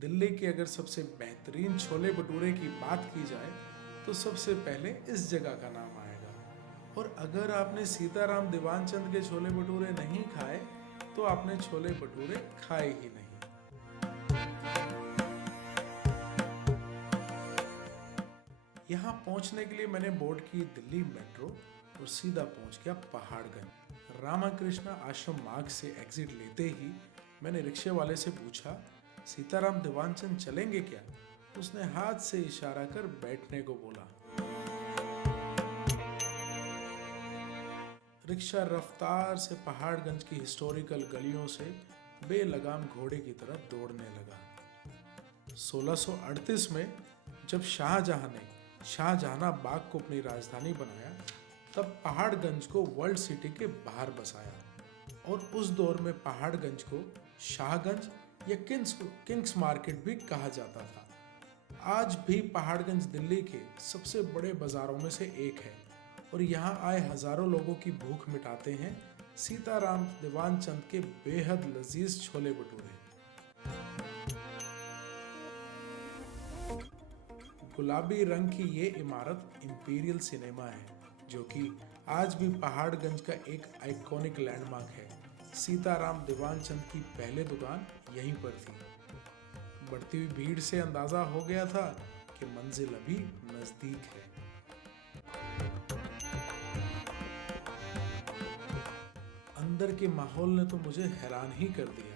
दिल्ली के अगर सबसे बेहतरीन छोले भटूरे की बात की जाए तो सबसे पहले इस जगह का नाम आएगा। और अगर आपने सीताराम दीवानचंद के छोले भटूरे नहीं खाए तो आपने छोले भटूरे खाए ही नहीं। यहाँ पहुँचने के लिए मैंने बोर्ड की दिल्ली मेट्रो और सीधा पहुँच गया पहाड़गंज। रामाकृष्ण आश्रम मार्ग से एग्जिट लेते ही मैंने रिक्शे वाले से पूछा, सीताराम दीवानचंद चलेंगे क्या? उसने हाथ से इशारा कर बैठने को बोला। रिक्शा रफ्तार से पहाड़गंज की हिस्टोरिकल गलियों से बेलगाम घोड़े की तरह दौड़ने लगा। 1638 में जब शाहजहां ने शाहजहानाबाग को अपनी राजधानी बनाया तब पहाड़गंज को वर्ल्ड सिटी के बाहर बसाया और उस दौर में पहाड़गंज को शाहगंज या किंग्स मार्केट भी कहा जाता था। आज भी पहाड़गंज दिल्ली के सबसे बड़े बाजारों में से एक है और यहाँ आए हजारों लोगों की भूख मिटाते हैं सीताराम दीवानचंद के बेहद लजीज छोले भटूरे। गुलाबी रंग की ये इमारत इंपीरियल सिनेमा है जो कि आज भी पहाड़गंज का एक आइकॉनिक लैंडमार्क है। सीताराम दीवानचंद की पहले दुकान यहीं पर थी। बढ़ती हुई भीड़ से अंदाजा हो गया था कि मंजिल अभी नजदीक है। अंदर के माहौल ने तो मुझे हैरान ही कर दिया।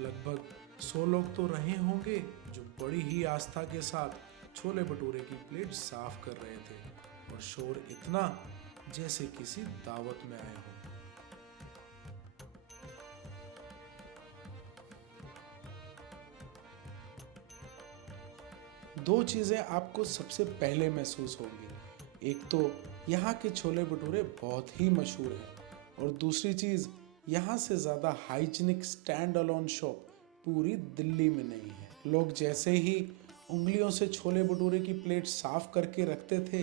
लगभग 100 लोग तो रहे होंगे जो बड़ी ही आस्था के साथ छोले भटूरे की प्लेट साफ कर रहे थे और शोर इतना जैसे किसी दावत में आए हों। दो चीजें आपको सबसे पहले महसूस होंगी। एक तो यहाँ के छोले भटूरे बहुत ही मशहूर हैं और दूसरी चीज यहाँ से ज़्यादा हाइजीनिक स्टैंड अलोन शॉप पूरी दिल्ली में नहीं है। लोग जैसे ही उंगलियों से छोले भटूरे की प्लेट साफ करके रखते थे,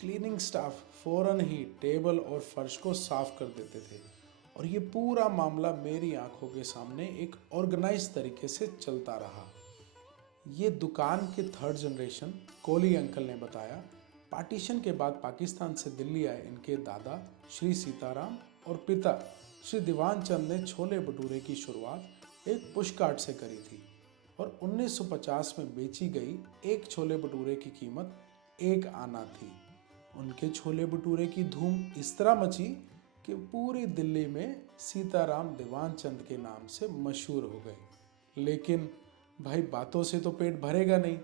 क्लीनिंग स्टाफ फौरन ही टेबल और फर्श को साफ कर देते थे और ये पूरा मामला मेरी आंखों के सामने एक ऑर्गेनाइज तरीके से चलता रहा। ये दुकान के थर्ड जनरेशन कोली अंकल ने बताया, पार्टीशन के बाद पाकिस्तान से दिल्ली आए इनके दादा श्री सीताराम और पिता श्री दीवानचंद ने छोले भटूरे की शुरुआत एक पुश कार्ट से करी थी और 1950 में बेची गई एक छोले भटूरे की कीमत 1 आना थी। उनके छोले भटूरे की धूम इस तरह मची कि पूरी दिल्ली में सीताराम दीवानचंद के नाम से मशहूर हो गए। लेकिन भाई बातों से तो पेट भरेगा नहीं,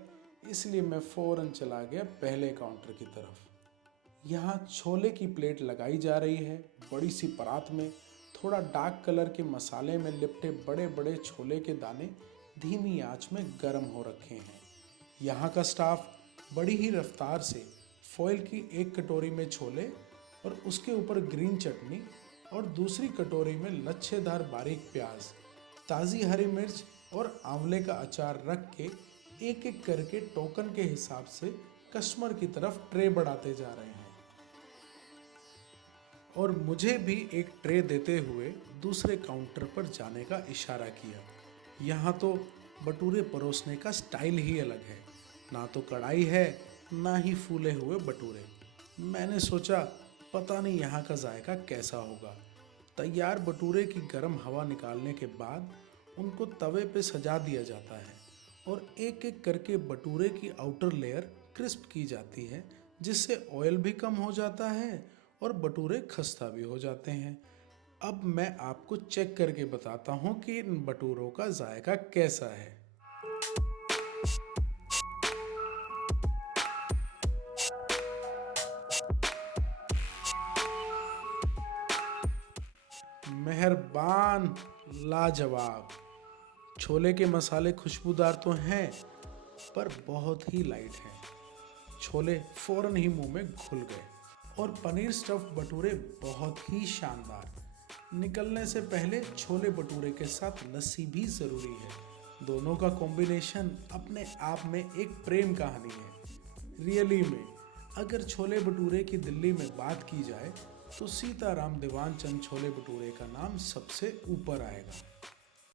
इसलिए मैं फौरन चला गया पहले काउंटर की तरफ। यहाँ छोले की प्लेट लगाई जा रही है। बड़ी सी परात में थोड़ा डार्क कलर के मसाले में लिपटे बड़े बड़े छोले के दाने धीमी आंच में गर्म हो रखे हैं। यहाँ का स्टाफ बड़ी ही रफ्तार से फॉइल की एक कटोरी में छोले और उसके ऊपर ग्रीन चटनी और दूसरी कटोरी में लच्छेदार बारीक प्याज, ताज़ी हरी मिर्च और आंवले का अचार रख के एक एक करके टोकन के हिसाब से कस्टमर की तरफ ट्रे बढ़ाते जा रहे हैं और मुझे भी एक ट्रे देते हुए दूसरे काउंटर पर जाने का इशारा किया। यहाँ तो भटूरे परोसने का स्टाइल ही अलग है, ना तो कढ़ाई है ना ही फूले हुए भटूरे। मैंने सोचा पता नहीं यहाँ का जायका कैसा होगा। तैयार भटूरे की गर्म हवा निकालने के बाद उनको तवे पे सजा दिया जाता है और एक एक करके भटूरे की आउटर लेयर क्रिस्प की जाती है, जिससे ऑयल भी कम हो जाता है और भटूरे खस्ता भी हो जाते हैं। अब मैं आपको चेक करके बताता हूँ कि इन भटूरों का जायका कैसा है। मेहरबान, लाजवाब। छोले के मसाले खुशबूदार तो हैं पर बहुत ही लाइट हैं। छोले फौरन ही मुंह में घुल गए और पनीर स्टफ भटूरे बहुत ही शानदार। निकलने से पहले छोले भटूरे के साथ लस्सी भी ज़रूरी है। दोनों का कॉम्बिनेशन अपने आप में एक प्रेम कहानी है। रियली में अगर छोले भटूरे की दिल्ली में बात की जाए तो सीताराम दीवानचंद छोले भटूरे का नाम सबसे ऊपर आएगा।